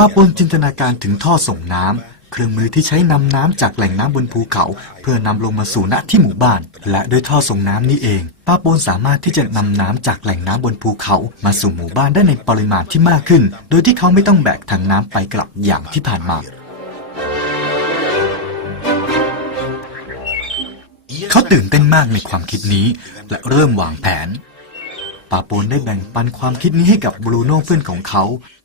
ป้าปนจินตนาการถึงท่อส่งน้ำเครื่องมือที่ใช้นำน้ำจากแหล่งน้ำบนภูเขา เพื่อนำลงมาสู่ณที่หมู่บ้าน และด้วยท่อส่งน้ำนี้เอง ป้าปนสามารถที่จะนำน้ำจากแหล่งน้ำบนภูเขา มาสู่หมู่บ้านได้ในปริมาณที่มากขึ้น โดยที่เขาไม่ต้องแบกถังน้ำไปกลับอย่างที่ผ่านมาเขาตื่นเต้นมากในความคิดนี้ และเริ่มวางแผนปาโปนได้แบ่งปันความคิดนี้ให้กับบรูโน่เพื่อนของเขา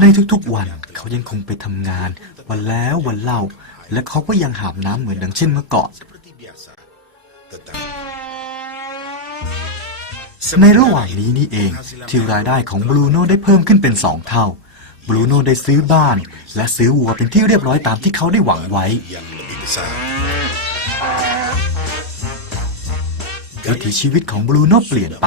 ในทุกๆวัน เขายังคงไปทำงาน วันแล้ววันเล่า และเขาก็ยังหาบน้ำเหมือนดังเช่นเมื่อก่อนในระหว่างนี้นี่เอง ที่รายได้ของบรูโน่ได้เพิ่มขึ้นเป็นสองเท่าบรูโน่ได้ซื้อบ้าน และซื้อวัวเป็นที่เรียบร้อยตามที่เขาได้หวังไว้วิถีชีวิตของบรูโน่เปลี่ยนไป